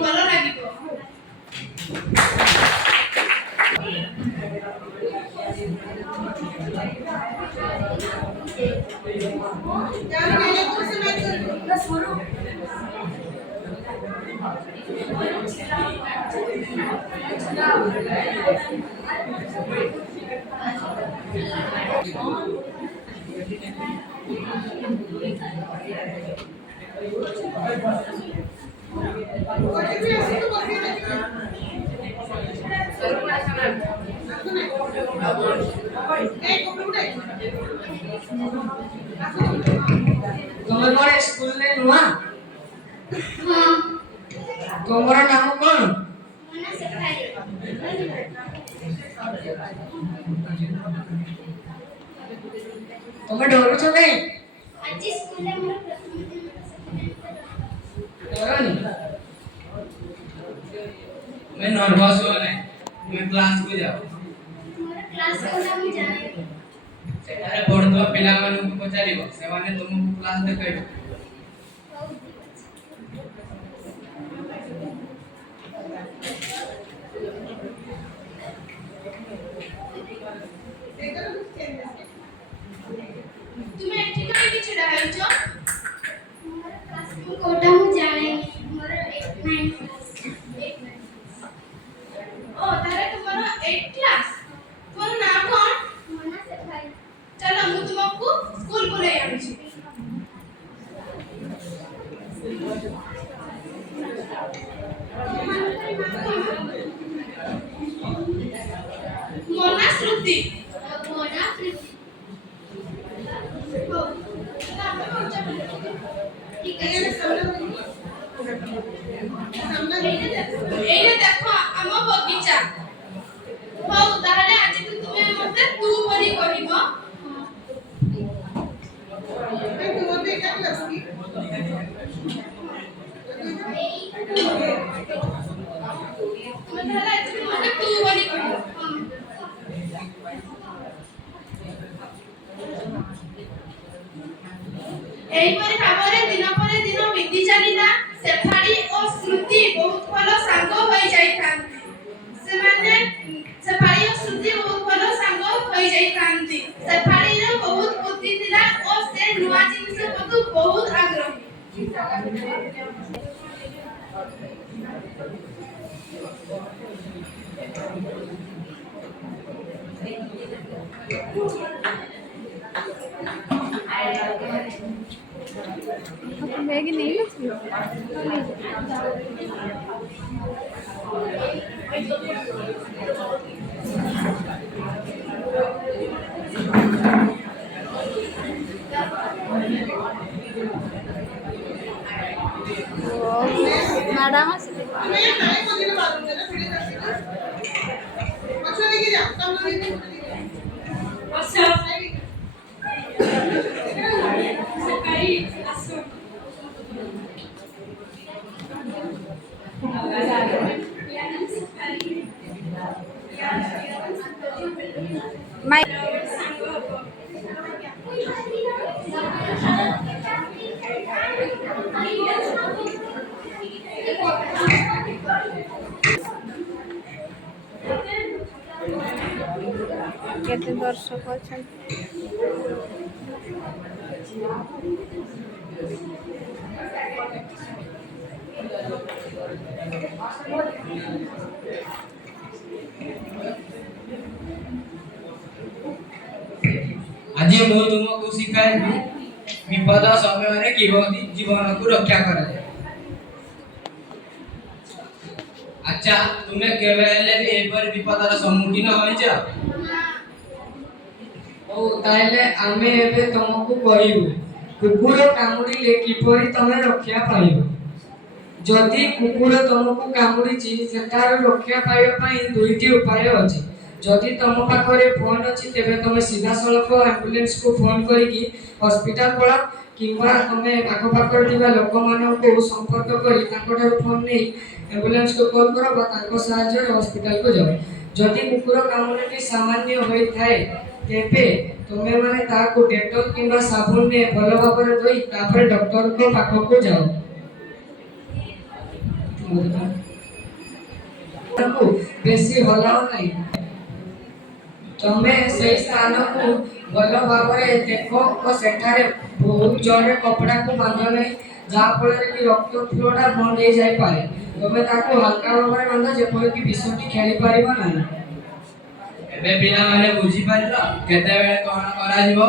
ଭଲ ଲାଗିବ। तुम्हें कौन स्कूल में हुआ? हाँ। तुम्हारा नाम कौन? तुम्हें डरो छो नहीं? आज स्कूल में मोर प्रथम दिन डरो नहीं? मैं नर्वस हो नहीं। मैं क्लास को जाओ। मोर क्लास को नाम जाने। सेठारे पढ़ुवा पिला मानकु पचारिबो सेमाने तुमको क्लास देखाइबो। तुम्हें एठी कहीं भी छुड़ा है जो? मोर क्लास को कोटा मु जाने। मोर 9 क्लास 8 ओ तारे तुम्हारा 8 क्लास। तुम्हारा नाम कौन? मोना सेफाई। चलो मु तुमको स्कूल को ले आनी छी। मोना श्रुति। मोना श्रुति। ठीक है एइने देखो हम बगीचा हो ताहले आज तुम्हें मते तू बनी कहिबो तुम्हें क्या क्लास की तुम्हें ताहले आज मते तू बनी कहिबो एइपरि भाबरे दिन परे दिन बीती चलिला सेफाड़ी और श्रुति बहुत भलो सांग होई जाइथांती सेफाड़ी और श्रुति बहुत भलो सांग होई जाइथांती सेफाड़ी रे बहुत बुद्धि थिला और से नुवा जिनिस प्रति बहुत आग्रही मैगी नहीं लगती मैडम मैं केते दर्शक अछन आज मु तुमको शिखाइबी विपद समय रे किबोदी जीवन को रक्षा करे। अच्छा तुमे केबे हेले भी एपर विपदर सम्मुखीन होइछ? ओ ताइले आमे एबे तुमको कहिबु कुकुर कामुडिले किपरि तमे रक्षा पाइबो। जदि कुकुर तुमको कामुडिछि सेटार रक्षा पाइबा पई दुईटी उपाय अछि। जदि तुम पाखरे फोन अछि तेबे तुमे सीधा सलख एम्बुलेंस को फोन करिकि हॉस्पिटल पळा किंवा तुमे आखो पाखरे थिबा लोक मानको संपर्क करि तांकोठार फोन नै एम्बुलेंस को कॉल करो बा तांको सहाय्य हॉस्पिटल को जाओ। जदि कुकुर कामुडिटी सामान्य होई थाए तेबे तुमे माने ताको डेटॉल किंवा साबुन ने भलो भाबरे धोई तापर डॉक्टर को पाखो को जाओ। ତାକୁ ବେଶୀ ହଲାଅ ନାହିଁ। ତମେ ସେଇ ସ୍ଥାନକୁ ଭଲ ଭାବରେ ଦେଖ ଓ ସେଠାରେ ବହୁତ ଜୋରରେ କପଡ଼ାକୁ ବାନ୍ଧ ନାହିଁ, ଯାହାଫଳରେ କି ରକ୍ତ ଫ୍ଲୋଟା ବନ୍ଦ ହେଇଯାଇପାରେ। ତମେ ତାକୁ ହାଲକା ଭାବରେ ବାନ୍ଧ ଯେପରିକି ବିଷଟି ଖେଳି ପାରିବ ନାହିଁ। ଏବେ ପିଲାମାନେ ବୁଝିପାରିଲ କେତେବେଳେ କଣ କରାଯିବ?